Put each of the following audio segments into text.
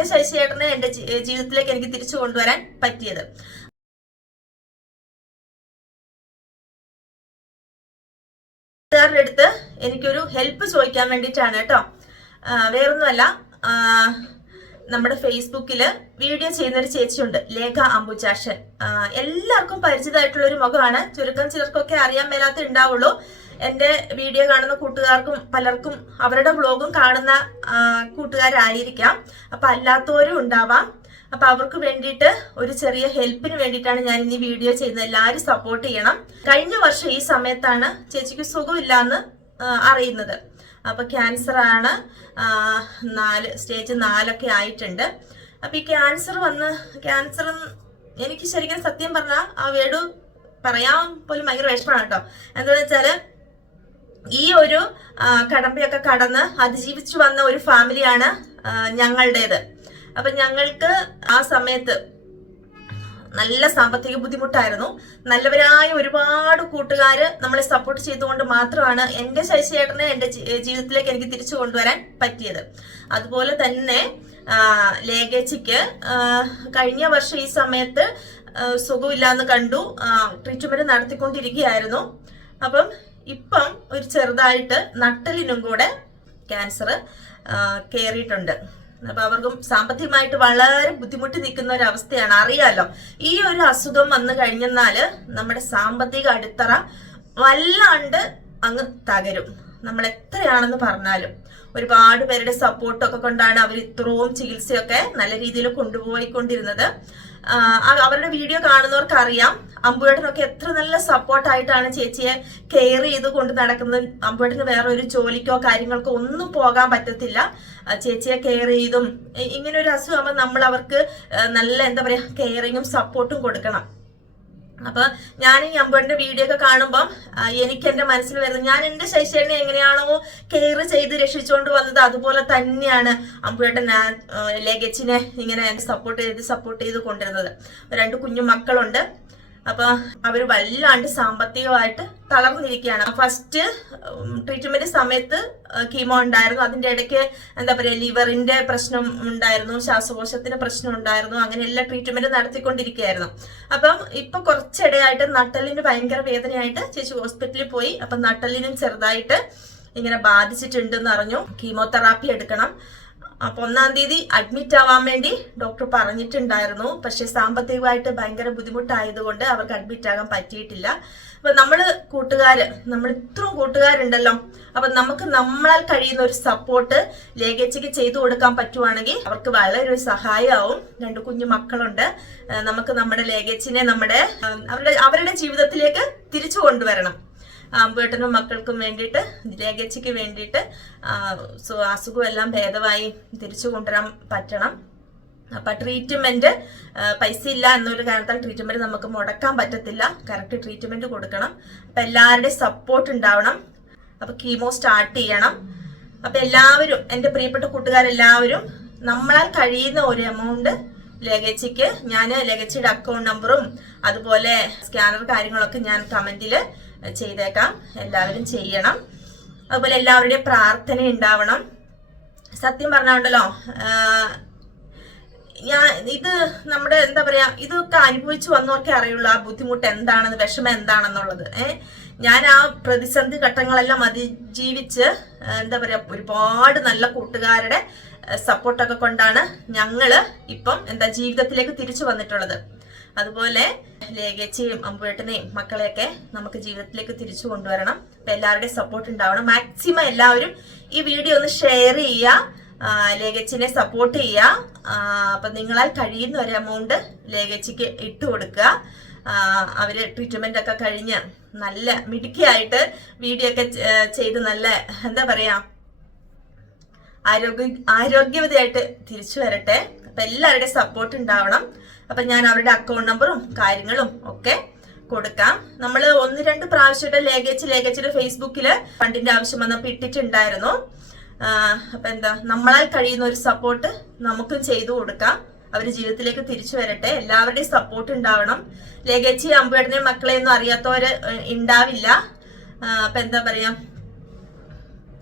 എന്റെ ശശിയേട്ടനെ എന്റെ ജീവിതത്തിലേക്ക് എനിക്ക് തിരിച്ചു കൊണ്ടുവരാൻ പറ്റിയത്. അടുത്ത് എനിക്കൊരു ഹെൽപ്പ് ചോദിക്കാൻ വേണ്ടിയിട്ടാണ് കേട്ടോ. വേറൊന്നുമല്ല, നമ്മുടെ ഫേസ്ബുക്കില് വീഡിയോ ചെയ്യുന്ന ഒരു ചേച്ചിയുണ്ട്, ലേഖ അംബുജാക്ഷൻ. എല്ലാവർക്കും പരിചിതമായിട്ടുള്ള ഒരു മുഖമാണ്. ചുരുക്കം ചിലർക്കൊക്കെ അറിയാൻ മേലാത്ത ഉണ്ടാവുള്ളൂ. എന്റെ വീഡിയോ കാണുന്ന കൂട്ടുകാർക്കും പലർക്കും അവരുടെ വ്ലോഗും കാണുന്ന കൂട്ടുകാരായിരിക്കാം. അപ്പൊ അല്ലാത്തവരും ഉണ്ടാവാം. അപ്പൊ അവർക്ക് വേണ്ടിയിട്ട് ഒരു ചെറിയ ഹെൽപ്പിന് വേണ്ടിയിട്ടാണ് ഞാൻ ഇനി വീഡിയോ ചെയ്യുന്നത്. എല്ലാവരും സപ്പോർട്ട് ചെയ്യണം. കഴിഞ്ഞ വർഷം ഈ സമയത്താണ് ചേച്ചിക്ക് സുഖമില്ലാന്ന് അറിയുന്നത്. അപ്പൊ ക്യാൻസർ ആണ്, സ്റ്റേജ് 4 ആയിട്ടുണ്ട്. അപ്പൊ ഈ ക്യാൻസർ എനിക്ക് ശരിക്കും സത്യം പറഞ്ഞാൽ ആ വേട് പറയാൻ പോലും ഭയങ്കര വിഷമമാണ് കേട്ടോ. എന്താന്ന് വെച്ചാല് ഈ ഒരു കടമ്പയൊക്കെ കടന്ന് അതിജീവിച്ചു വന്ന ഒരു ഫാമിലിയാണ് ഞങ്ങളുടേത്. അപ്പൊ ഞങ്ങൾക്ക് ആ സമയത്ത് നല്ല സാമ്പത്തിക ബുദ്ധിമുട്ടായിരുന്നു. നല്ലവരായ ഒരുപാട് കൂട്ടുകാര് നമ്മളെ സപ്പോർട്ട് ചെയ്തുകൊണ്ട് മാത്രമാണ് എന്റെ ശശിയേട്ടനെ എന്റെ ജീവിതത്തിലേക്ക് എനിക്ക് തിരിച്ചു കൊണ്ടുവരാൻ പറ്റിയത്. അതുപോലെ തന്നെ ലേഖേച്ചിക്ക് കഴിഞ്ഞ വർഷം ഈ സമയത്ത് സുഖമില്ലാന്ന് കണ്ടു, ട്രീറ്റ്മെന്റ് നടത്തിക്കൊണ്ടിരിക്കുകയായിരുന്നു. അപ്പം ഇപ്പം ഒരു ചെറുതായിട്ട് നട്ടലിനും കൂടെ ക്യാൻസർ കയറിയിട്ടുണ്ട്. അപ്പൊ അവർക്കും സാമ്പത്തികമായിട്ട് വളരെ ബുദ്ധിമുട്ടി നിൽക്കുന്ന ഒരു അവസ്ഥയാണ്. അറിയാലോ, ഈ ഒരു അസുഖം വന്നു കഴിഞ്ഞാല് നമ്മുടെ സാമ്പത്തിക അടിത്തറ വല്ലാണ്ട് അങ്ങ് തകരും. നമ്മൾ എത്രയാണെന്ന് പറഞ്ഞാലും ഒരുപാട് പേരുടെ സപ്പോർട്ടൊക്കെ കൊണ്ടാണ് അവർ ഇത്രയും ചികിത്സയൊക്കെ നല്ല രീതിയിൽ കൊണ്ടുപോയിക്കൊണ്ടിരുന്നത്. അവരുടെ വീഡിയോ കാണുന്നവർക്ക് അറിയാം, അമ്പുവേട്ടനൊക്കെ എത്ര നല്ല സപ്പോർട്ടായിട്ടാണ് ചേച്ചിയെ കെയർ ചെയ്ത് കൊണ്ട് നടക്കുന്നത്. അമ്പുവേട്ടന് വേറെ ഒരു ജോലിക്കോ കാര്യങ്ങൾക്കോ ഒന്നും പോകാൻ പറ്റത്തില്ല. ചേച്ചിയെ കെയർ ചെയ്തും ഇങ്ങനെ ഒരു അസുഖമാകുമ്പോൾ നമ്മൾ അവർക്ക് നല്ല എന്താ പറയാ കെയറിങ്ങും സപ്പോർട്ടും കൊടുക്കണം. അപ്പൊ ഞാൻ ഈ അമ്പുവേട്ടന്റെ വീഡിയോ ഒക്കെ കാണുമ്പോൾ എനിക്ക് എന്റെ മനസ്സിൽ വരുന്നത്, ഞാൻ എന്റെ ശശിയേട്ടനെ എങ്ങനെയാണോ കെയർ ചെയ്ത് രക്ഷിച്ചുകൊണ്ട് വന്നത് അതുപോലെ തന്നെയാണ് അമ്പുവേട്ടൻ ലേഖച്ചിനെ ഇങ്ങനെ സപ്പോർട്ട് ചെയ്ത് കൊണ്ടിരുന്നത്. 2 കുഞ്ഞു മക്കളുണ്ട്. അപ്പൊ അവര് വല്ലാണ്ട് സാമ്പത്തികമായിട്ട് തളർന്നിരിക്കുകയാണ്. ഫസ്റ്റ് ട്രീറ്റ്മെന്റ് സമയത്ത് കീമോ ഉണ്ടായിരുന്നു, അതിന്റെ ഇടയ്ക്ക് എന്താ പറയാ ലിവറിന്റെ പ്രശ്നം ഉണ്ടായിരുന്നു, ശ്വാസകോശത്തിന് പ്രശ്നം ഉണ്ടായിരുന്നു. അങ്ങനെ എല്ലാ ട്രീറ്റ്മെന്റ് നടത്തിക്കൊണ്ടിരിക്കുകയായിരുന്നു. അപ്പം ഇപ്പൊ കുറച്ചിടെയായിട്ട് നട്ടലിന് ഭയങ്കര വേദനയായിട്ട് ചേച്ചി ഹോസ്പിറ്റലിൽ പോയി. അപ്പൊ നട്ടലിനും ചെറുതായിട്ട് ഇങ്ങനെ ബാധിച്ചിട്ടുണ്ടെന്ന് അറിഞ്ഞു. കീമോതെറാപ്പി എടുക്കണം. അപ്പൊ 1-ാം തീയതി അഡ്മിറ്റ് ആവാൻ വേണ്ടി ഡോക്ടർ പറഞ്ഞിട്ടുണ്ടായിരുന്നു. പക്ഷെ സാമ്പത്തികമായിട്ട് ഭയങ്കര ബുദ്ധിമുട്ടായതുകൊണ്ട് അവർക്ക് അഡ്മിറ്റ് ആകാൻ പറ്റിയിട്ടില്ല. അപ്പൊ നമ്മൾ ഇത്രയും കൂട്ടുകാരുണ്ടല്ലോ, അപ്പൊ നമുക്ക് നമ്മളാൽ കഴിയുന്ന ഒരു സപ്പോർട്ട് ലേഖച്ചിക്ക് ചെയ്തു കൊടുക്കാൻ പറ്റുവാണെങ്കിൽ അവർക്ക് വളരെ ഒരു സഹായമാവും. 2 കുഞ്ഞു മക്കളുണ്ട്. നമുക്ക് നമ്മുടെ ലേഖച്ചിനെ അവരുടെ ജീവിതത്തിലേക്ക് തിരിച്ചു കൊണ്ടുവരണം. അമ്പുവേട്ടനും മക്കൾക്കും വേണ്ടിയിട്ട് ലേഖച്ചിക്ക് വേണ്ടിയിട്ട് അസുഖം എല്ലാം ഭേദമായി തിരിച്ചു കൊണ്ടുവരാൻ പറ്റണം. അപ്പൊ ട്രീറ്റ്മെന്റ് പൈസ ഇല്ല എന്നൊരു കാരണത്താൽ ട്രീറ്റ്മെന്റ് നമുക്ക് മുടക്കാൻ പറ്റത്തില്ല. കറക്റ്റ് ട്രീറ്റ്മെന്റ് കൊടുക്കണം. അപ്പൊ എല്ലാവരുടെയും സപ്പോർട്ട് ഉണ്ടാവണം. അപ്പൊ കീമോ സ്റ്റാർട്ട് ചെയ്യണം. അപ്പൊ എല്ലാവരും, എന്റെ പ്രിയപ്പെട്ട കൂട്ടുകാരെല്ലാവരും നമ്മളാൽ കഴിയുന്ന ഒരു എമൗണ്ട് ലേഖച്ചിക്ക്, ഞാൻ ലേഖച്ചിയുടെ അക്കൗണ്ട് നമ്പറും അതുപോലെ സ്കാനർ കാര്യങ്ങളൊക്കെ ഞാൻ കമന്റില് ചെയ്തേക്കാം. എല്ലാവരും ചെയ്യണം. അതുപോലെ എല്ലാവരുടെയും പ്രാർത്ഥന ഉണ്ടാവണം. സത്യം പറഞ്ഞുണ്ടല്ലോ, ഇത് നമ്മുടെ എന്താ പറയാ ഇതൊക്കെ അനുഭവിച്ചു വന്നവർക്കേ അറിയുള്ളൂ ആ ബുദ്ധിമുട്ട് എന്താണെന്ന്, വിഷമം എന്താണെന്നുള്ളത്. ഞാൻ ആ പ്രതിസന്ധി ഘട്ടങ്ങളെല്ലാം അതിജീവിച്ച് എന്താ പറയാ ഒരുപാട് നല്ല കൂട്ടുകാരുടെ സപ്പോർട്ടൊക്കെ കൊണ്ടാണ് ഞങ്ങള് ഇപ്പം ജീവിതത്തിലേക്ക് തിരിച്ചു വന്നിട്ടുള്ളത്. അതുപോലെ ലേഖച്ചിയും അമ്പുവേട്ടനെയും മക്കളെയൊക്കെ നമുക്ക് ജീവിതത്തിലേക്ക് തിരിച്ചു കൊണ്ടുവരണം. അപ്പൊ എല്ലാവരുടെയും സപ്പോർട്ട് ഉണ്ടാവണം. മാക്സിമം എല്ലാവരും ഈ വീഡിയോ ഒന്ന് ഷെയർ ചെയ്യുക, ലേഖച്ചിനെ സപ്പോർട്ട് ചെയ്യുക. അപ്പൊ നിങ്ങളാൽ കഴിയുന്ന ഒരു എമൗണ്ട് ലേഖച്ചിക്ക് ഇട്ട് കൊടുക്കുക. അവര് ട്രീറ്റ്മെന്റ് ഒക്കെ കഴിഞ്ഞ് നല്ല മിടുക്കിയായിട്ട് വീഡിയോ ഒക്കെ ചെയ്ത് നല്ല എന്താ പറയാ ആരോഗ്യവതിയായിട്ട് തിരിച്ചു വരട്ടെ. അപ്പൊ എല്ലാവരുടെയും സപ്പോർട്ട് ഉണ്ടാവണം. അപ്പൊ ഞാൻ അവരുടെ അക്കൗണ്ട് നമ്പറും കാര്യങ്ങളും ഒക്കെ കൊടുക്കാം. നമ്മൾ 1-2 പ്രാവശ്യമായിട്ട് ലേഖച്ചിയുടെ ഫേസ്ബുക്കില് ഫണ്ടിന്റെ ആവശ്യം വന്നപ്പോൾ ഇട്ടിട്ടുണ്ടായിരുന്നു. അപ്പൊ നമ്മളാൽ കഴിയുന്ന ഒരു സപ്പോർട്ട് നമുക്കും ചെയ്തു കൊടുക്കാം. അവര് ജീവിതത്തിലേക്ക് തിരിച്ചു വരട്ടെ. എല്ലാവരുടെയും സപ്പോർട്ട് ഉണ്ടാവണം. ലേഖച്ചി അമ്പുവേട്ടനെയും മക്കളെയൊന്നും അറിയാത്തവര് ഉണ്ടാവില്ല. അപ്പൊ എന്താ പറയാ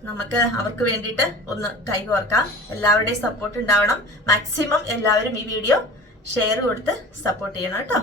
നമുക്ക് അവർക്ക് വേണ്ടിയിട്ട് ഒന്ന് കൈകോർക്കാം. എല്ലാവരുടെയും സപ്പോർട്ട് ഉണ്ടാവണം. മാക്സിമം എല്ലാവരും ഈ വീഡിയോ ഷെയർ കൊടുത്ത് സപ്പോർട്ട് ചെയ്യണം കേട്ടോ.